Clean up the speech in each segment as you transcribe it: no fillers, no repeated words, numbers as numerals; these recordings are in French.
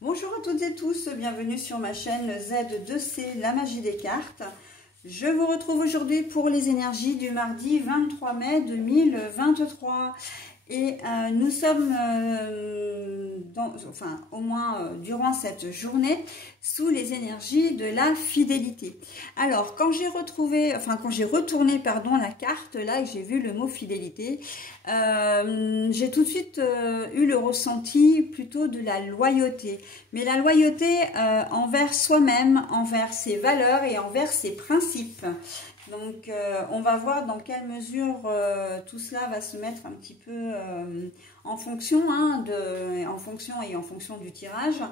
Bonjour à toutes et tous, bienvenue sur ma chaîne Z2C, la magie des cartes. Je vous retrouve aujourd'hui pour les énergies du mardi 23 mai 2023. Et nous sommes, au moins durant cette journée, sous les énergies de la fidélité. Alors, quand j'ai retourné la carte, là, et j'ai vu le mot fidélité, j'ai tout de suite eu le ressenti plutôt de la loyauté. Mais la loyauté envers soi-même, envers ses valeurs et envers ses principes. Donc, on va voir dans quelle mesure tout cela va se mettre un petit peu en fonction, en fonction du tirage.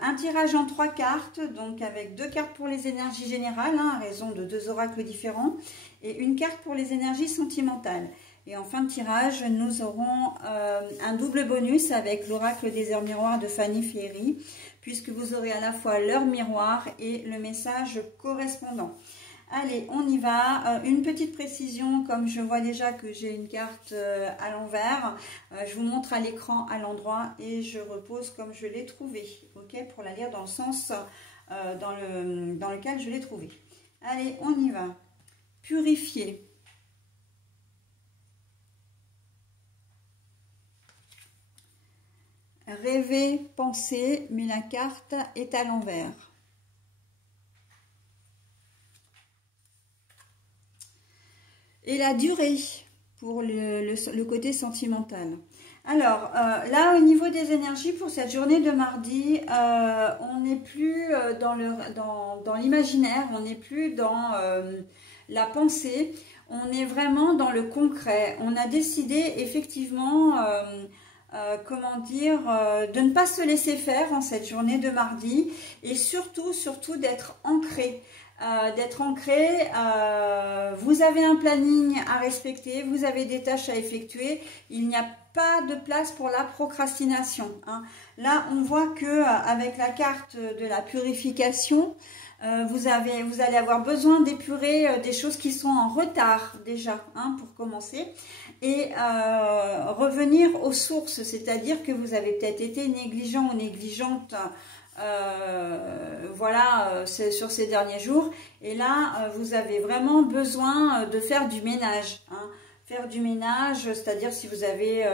Un tirage en 3 cartes, donc avec 2 cartes pour les énergies générales, à raison de 2 oracles différents, et une carte pour les énergies sentimentales. Et en fin de tirage, nous aurons un double bonus avec l'oracle des heures miroirs de Fanny Ferry, puisque vous aurez à la fois l'heure miroir et le message correspondant. Allez, on y va. Une petite précision, comme je vois déjà que j'ai une carte à l'envers, je vous montre à l'écran à l'endroit et je repose comme je l'ai trouvée, ok, pour la lire dans le sens dans lequel je l'ai trouvée. Allez, on y va. Purifier. Rêver, penser, mais la carte est à l'envers. Et la durée pour le côté sentimental. Alors, là, au niveau des énergies, pour cette journée de mardi, on n'est plus dans l'imaginaire, on n'est plus dans la pensée, on est vraiment dans le concret. On a décidé effectivement, de ne pas se laisser faire en cette journée de mardi et surtout d'être ancré. Vous avez un planning à respecter, vous avez des tâches à effectuer, il n'y a pas de place pour la procrastination. Là, on voit que avec la carte de la purification, vous allez avoir besoin d'épurer des choses qui sont en retard déjà, pour commencer, et revenir aux sources, c'est-à-dire que vous avez peut-être été négligent ou négligente sur ces derniers jours, et là vous avez vraiment besoin de faire du ménage, faire du ménage, c'est-à-dire si vous avez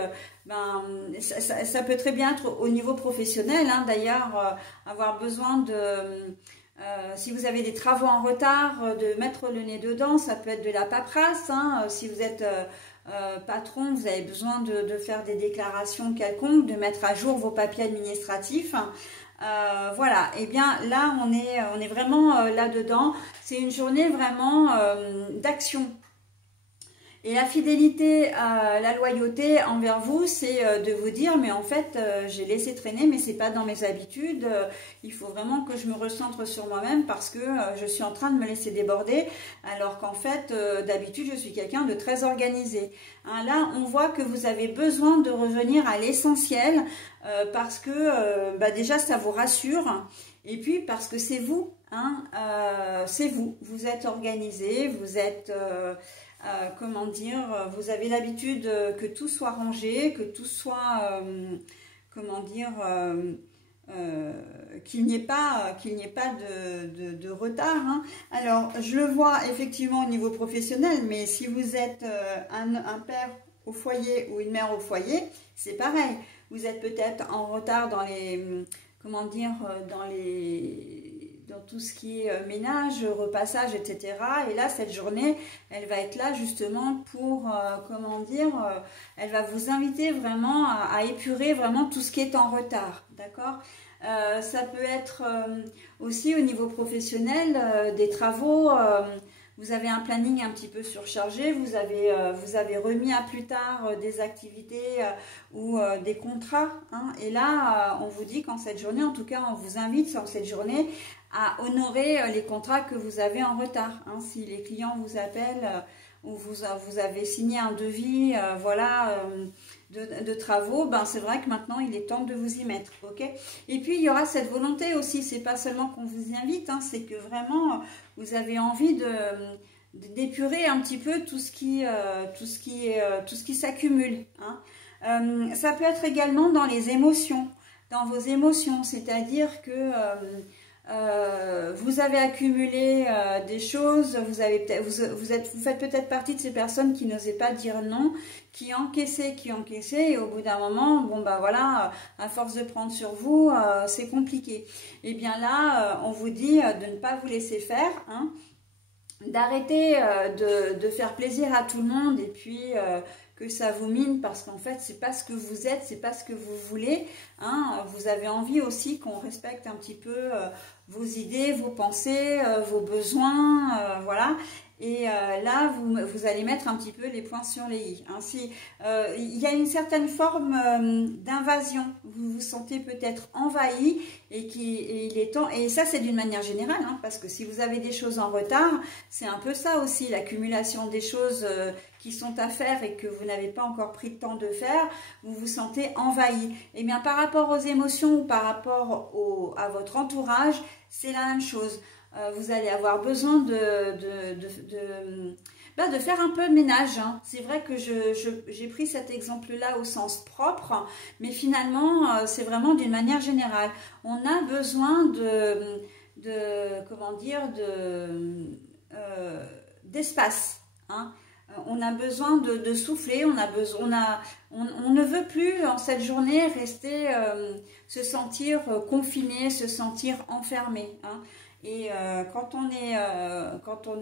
ça peut très bien être au niveau professionnel, d'ailleurs, avoir besoin de si vous avez des travaux en retard, de mettre le nez dedans, ça peut être de la paperasse, si vous êtes patron, vous avez besoin de faire des déclarations quelconques, de mettre à jour vos papiers administratifs. Voilà, et bien là on est vraiment là-dedans. C'est une journée vraiment d'action. Et la fidélité, la loyauté envers vous, c'est de vous dire, mais en fait, j'ai laissé traîner, mais c'est pas dans mes habitudes. Il faut vraiment que je me recentre sur moi-même parce que je suis en train de me laisser déborder, alors qu'en fait, d'habitude, je suis quelqu'un de très organisé. Là, on voit que vous avez besoin de revenir à l'essentiel parce que déjà, ça vous rassure. Et puis, parce que c'est vous, c'est vous. Vous êtes organisé, vous êtes... vous avez l'habitude que tout soit rangé, que tout soit, qu'il n'y ait pas de retard. Alors, je le vois effectivement au niveau professionnel, mais si vous êtes un père au foyer ou une mère au foyer, c'est pareil. Vous êtes peut-être en retard dans les, dans tout ce qui est ménage, repassage, etc. Et là, cette journée, elle va être là justement pour, elle va vous inviter vraiment à épurer vraiment tout ce qui est en retard, d'accord? Ça peut être aussi au niveau professionnel, des travaux, vous avez un planning un petit peu surchargé, vous avez remis à plus tard des activités ou des contrats. Et là, on vous dit qu'en cette journée, en tout cas, on vous invite en cette journée à honorer les contrats que vous avez en retard. Si les clients vous appellent ou vous avez signé un devis, de travaux, c'est vrai que maintenant il est temps de vous y mettre, ok? Et puis il y aura cette volonté aussi, c'est pas seulement qu'on vous y invite, c'est que vraiment vous avez envie d'épurer un petit peu tout ce qui s'accumule. Ça peut être également dans les émotions. dans vos émotions, c'est-à-dire que vous avez accumulé des choses, vous faites peut-être partie de ces personnes qui n'osaient pas dire non, qui encaissaient, et au bout d'un moment, bon bah voilà, à force de prendre sur vous, c'est compliqué. Et bien là, on vous dit de ne pas vous laisser faire, hein, d'arrêter de faire plaisir à tout le monde et puis que ça vous mine parce qu'en fait c'est pas ce que vous êtes, c'est pas ce que vous voulez, hein. Vous avez envie aussi qu'on respecte un petit peu vos idées, vos pensées, vos besoins, voilà. Et là, vous allez mettre un petit peu les points sur les i. Hein. Si, il y a une certaine forme d'invasion, vous vous sentez peut-être envahi et il est temps, et ça c'est d'une manière générale, hein, parce que si vous avez des choses en retard, c'est un peu ça aussi, l'accumulation des choses qui sont à faire et que vous n'avez pas encore pris le temps de faire, vous vous sentez envahi. Et bien par rapport aux émotions ou par rapport à votre entourage, c'est la même chose. Vous allez avoir besoin de faire un peu de ménage. Hein. C'est vrai que j'ai pris cet exemple-là au sens propre, mais finalement, c'est vraiment d'une manière générale. On a besoin d'espace. Hein. On a besoin de souffler, on ne veut plus en cette journée rester, se sentir confiné, se sentir enfermé. Hein. Et quand on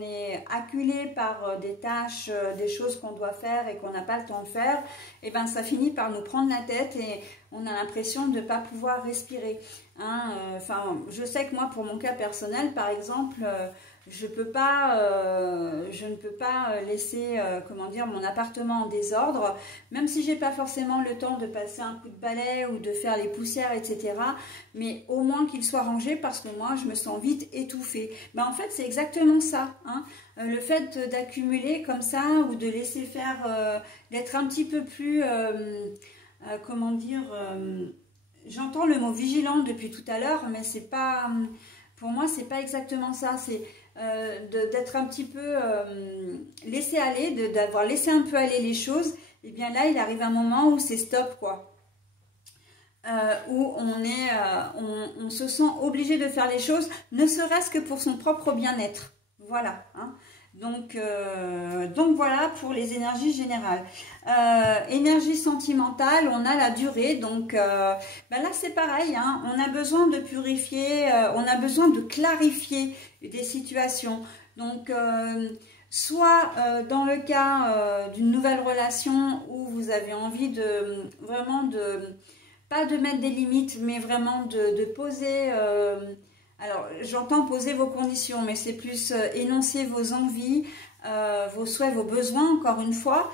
est acculé par des tâches, des choses qu'on doit faire et qu'on n'a pas le temps de faire, et ben ça finit par nous prendre la tête et on a l'impression de ne pas pouvoir respirer. Hein. Enfin, je sais que moi, pour mon cas personnel, par exemple, je ne peux pas laisser mon appartement en désordre, même si j'ai pas forcément le temps de passer un coup de balai ou de faire les poussières, etc. Mais au moins qu'il soit rangé parce que moi je me sens vite étouffée. Ben, en fait c'est exactement ça. Hein. Le fait d'accumuler comme ça ou de laisser faire, d'être un petit peu plus, j'entends le mot vigilant depuis tout à l'heure, mais c'est pas, pour moi c'est pas exactement ça. C'est d'être un petit peu laissé aller, d'avoir laissé un peu aller les choses. Et bien là il arrive un moment où c'est stop, quoi. Où on se sent obligé de faire les choses, ne serait-ce que pour son propre bien-être. Voilà. Hein. Donc voilà pour les énergies générales. Énergie sentimentale, on a la durée. Donc là c'est pareil. Hein, on a besoin de purifier, on a besoin de clarifier des situations. Donc soit dans le cas d'une nouvelle relation où vous avez envie pas de mettre des limites, mais vraiment de poser, alors j'entends poser vos conditions, mais c'est plus énoncer vos envies, vos souhaits, vos besoins, encore une fois,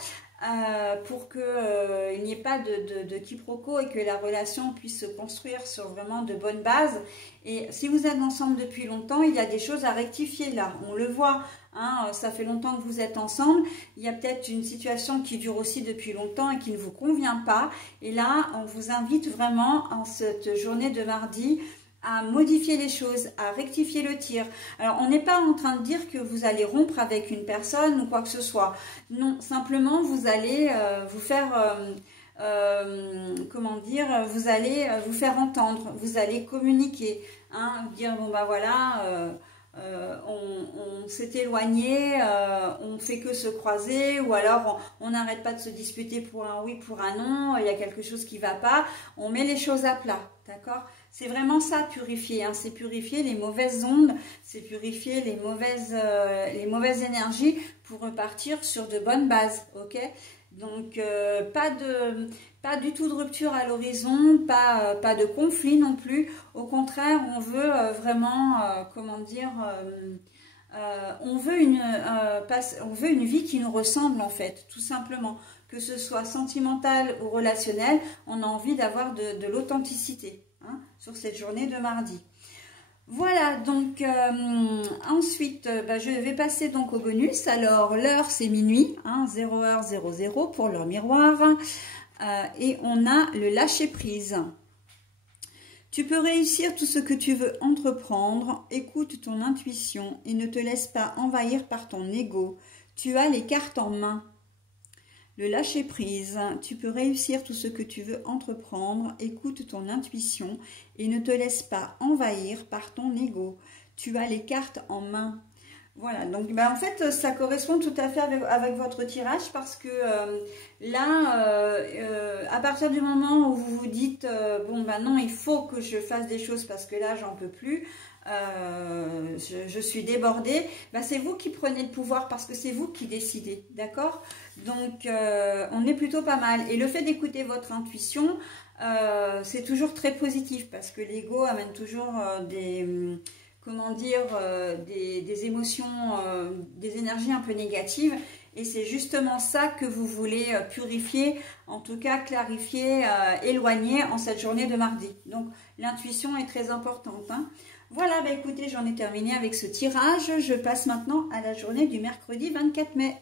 pour qu'il n'y ait pas de quiproquo et que la relation puisse se construire sur vraiment de bonnes bases. Et si vous êtes ensemble depuis longtemps, il y a des choses à rectifier là, on le voit. Hein, ça fait longtemps que vous êtes ensemble, il y a peut-être une situation qui dure aussi depuis longtemps et qui ne vous convient pas. Et là, on vous invite vraiment en cette journée de mardi à modifier les choses, à rectifier le tir. Alors, on n'est pas en train de dire que vous allez rompre avec une personne ou quoi que ce soit. Non, simplement, vous allez vous faire... vous allez vous faire entendre, vous allez communiquer, hein, dire bon bah voilà, on s'est éloigné, on fait que se croiser, ou alors on n'arrête pas de se disputer pour un oui, pour un non, il y a quelque chose qui va pas, on met les choses à plat, d'accord? C'est vraiment ça, purifier, hein, c'est purifier les mauvaises ondes, c'est purifier les mauvaises énergies pour repartir sur de bonnes bases, ok? Donc pas du tout de rupture à l'horizon, pas de conflit non plus. Au contraire, on veut vraiment, on veut une vie qui nous ressemble en fait, tout simplement. Que ce soit sentimental ou relationnel, on a envie d'avoir de l'authenticité, hein, sur cette journée de mardi. Voilà, donc ensuite, je vais passer donc au bonus. Alors, l'heure, c'est minuit, hein, 0h00 pour l'heure miroir. Et on a le lâcher-prise. Tu peux réussir tout ce que tu veux entreprendre. Écoute ton intuition et ne te laisse pas envahir par ton ego. Tu as les cartes en main. le lâcher prise. Tu peux réussir tout ce que tu veux entreprendre. Écoute ton intuition et ne te laisse pas envahir par ton ego. Tu as les cartes en main. Voilà, donc en fait, ça correspond tout à fait avec votre tirage parce que là, à partir du moment où vous vous dites bon, non, il faut que je fasse des choses parce que là, j'en peux plus, je suis débordée, c'est vous qui prenez le pouvoir parce que c'est vous qui décidez, d'accord? Donc, on est plutôt pas mal. Et le fait d'écouter votre intuition, c'est toujours très positif parce que l'ego amène toujours comment dire, des émotions, des énergies un peu négatives. Et c'est justement ça que vous voulez purifier, en tout cas clarifier, éloigner en cette journée de mardi. Donc l'intuition est très importante, hein. Voilà, écoutez, j'en ai terminé avec ce tirage. Je passe maintenant à la journée du mercredi 24 mai.